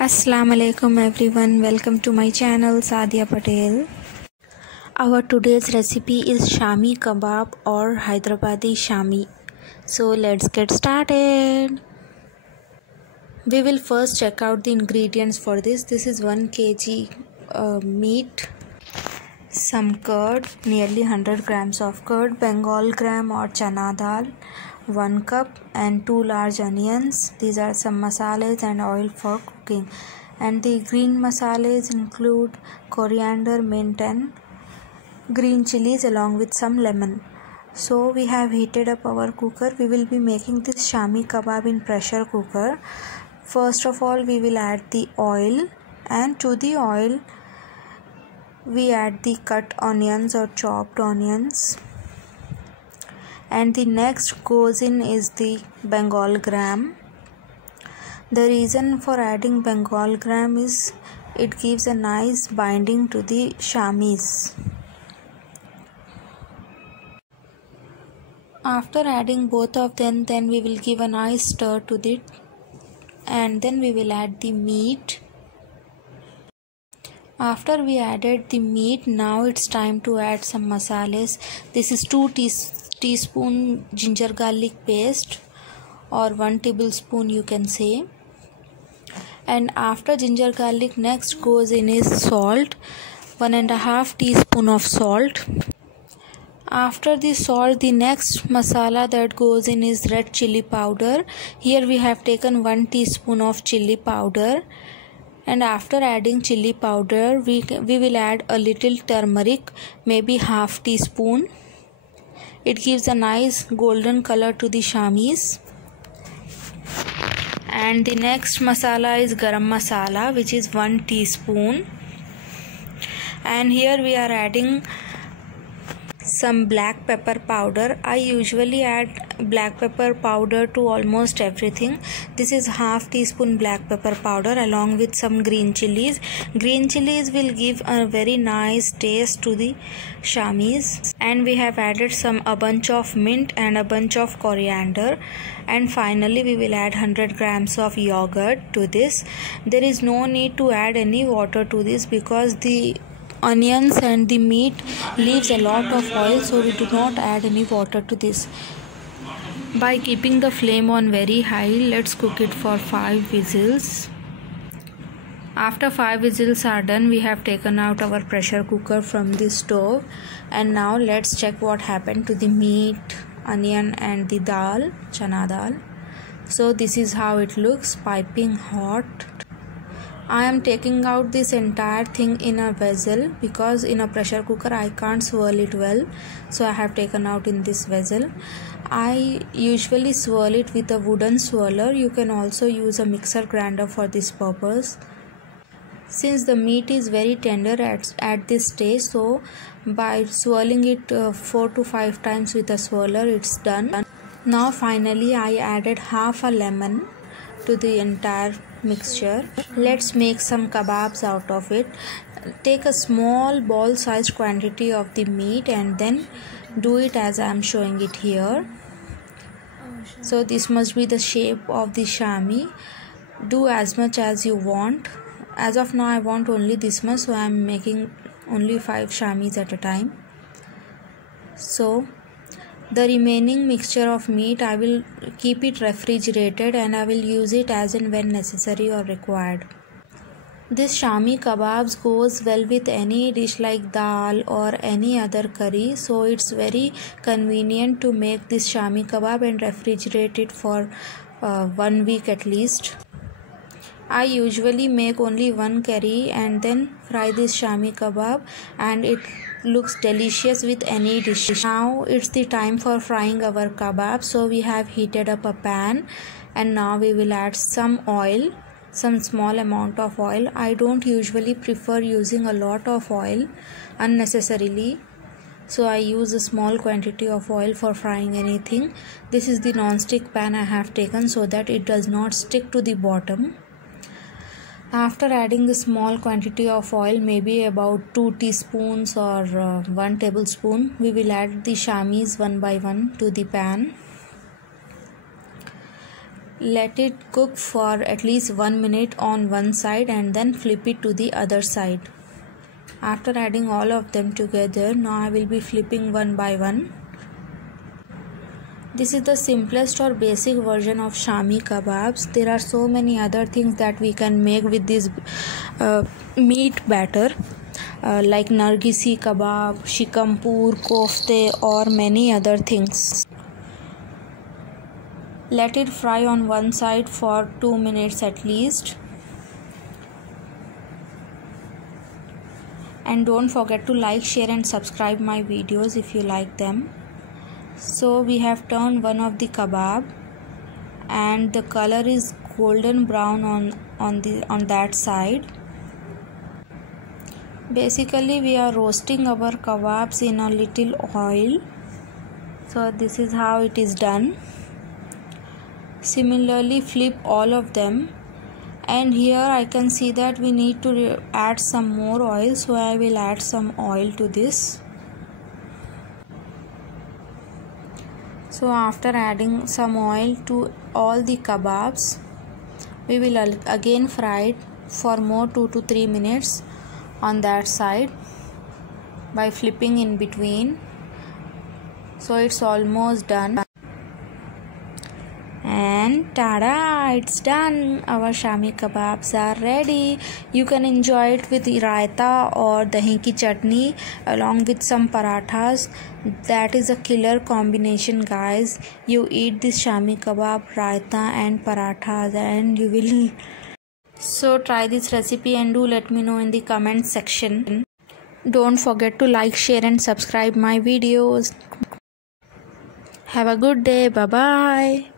Assalamu alaikum everyone, welcome to my channel Sadia Patel. Our today's recipe is Shami kebab or Hyderabadi Shami. So let's get started. We will first check out the ingredients for this. This is 1 kg meat, some curd, nearly 100 grams of curd, Bengal gram or chana dal, 1 cup and 2 large onions. These are some masalas and oil for cooking. And the green masalas include coriander, mint and green chilies along with some lemon. So we have heated up our cooker. We will be making this Shami kebab in pressure cooker. First of all, we will add the oil, and to the oil we add the cut onions or chopped onions, and the next goes in is the Bengal gram. The reason for adding Bengal gram is it gives a nice binding to the shamis. After adding both of them, then we will give a nice stir to it, and then we will add the meat. After we added the meat, now it's time to add some masalas. This is 2 teaspoon ginger garlic paste, or 1 tablespoon you can say. And after ginger garlic, next goes in is salt, 1.5 teaspoon of salt. After the salt, the next masala that goes in is red chili powder. Here we have taken 1 teaspoon of chili powder. And after adding chili powder, we will add a little turmeric, maybe half teaspoon. It gives a nice golden color to the shamis. And the next masala is garam masala, which is 1 teaspoon. And here we are adding some black pepper powder. I usually add black pepper powder to almost everything. This is half teaspoon black pepper powder along with some green chilies. Green chilies will give a very nice taste to the shamis. And we have added a bunch of mint and a bunch of coriander. And finally we will add 100 grams of yogurt to this. There is no need to add any water to this because the onions and the meat leaves a lot of oil, so we do not add any water to this. By keeping the flame on very high, let's cook it for 5 whistles. After 5 whistles are done, we have taken out our pressure cooker from the stove, and now let's check what happened to the meat, onion and the dal, chana dal. So this is how it looks, piping hot. I am taking out this entire thing in a vessel because in a pressure cooker I can't swirl it well, so I have taken out in this vessel. I usually swirl it with a wooden swirler. You can also use a mixer grinder for this purpose. Since the meat is very tender at this stage, so by swirling it 4 to 5 times with a swirler, it's done. Now finally I added half a lemon to the entire mixture. Let's make some kebabs out of it. Take a small ball sized quantity of the meat and then do it as I am showing it here. So this must be the shape of the shami. Do as much as you want. As of now I want only this much, so I am making only 5 shamis at a time. So the remaining mixture of meat, I will keep it refrigerated and I will use it as and when necessary or required. This Shami kebabs goes well with any dish like dal or any other curry, so it's very convenient to make this Shami kebab and refrigerate it for 1 week at least. I usually make only 1 curry and then fry this Shami kebab, and it looks delicious with any dish. Now it's the time for frying our kebab. So we have heated up a pan, and now we will add some oil, some small amount of oil. I don't usually prefer using a lot of oil unnecessarily, so I use a small quantity of oil for frying anything. This is the non-stick pan I have taken so that it does not stick to the bottom. After adding the small quantity of oil, maybe about 2 teaspoons or 1 tablespoon, we will add the shamis one by one to the pan. Let it cook for at least 1 minute on one side and then flip it to the other side. After adding all of them together, now I will be flipping one by one. This is the simplest or basic version of Shami kebabs. There are so many other things that we can make with this meat batter, like nargisi kebab, shikampur, kofte, or many other things. Let it fry on one side for 2 minutes at least. And don't forget to like, share and subscribe my videos if you like them. So we have turned one of the kebab and the color is golden brown on that side. Basically we are roasting our kebabs in a little oil. So this is how it is done. Similarly flip all of them, and here I can see that we need to add some more oil, so I will add some oil to this. So after adding some oil to all the kebabs, we will again fry it for more 2 to 3 minutes on that side by flipping in between. So it's almost done. And tada, it's done. Our Shami kebabs are ready. You can enjoy it with raita or dahi ki chutney along with some parathas. That is a killer combination, guys. You eat this Shami kebab, raita and parathas and you will. So try this recipe and do let me know in the comment section. Don't forget to like, share and subscribe my videos. Have a good day. Bye bye.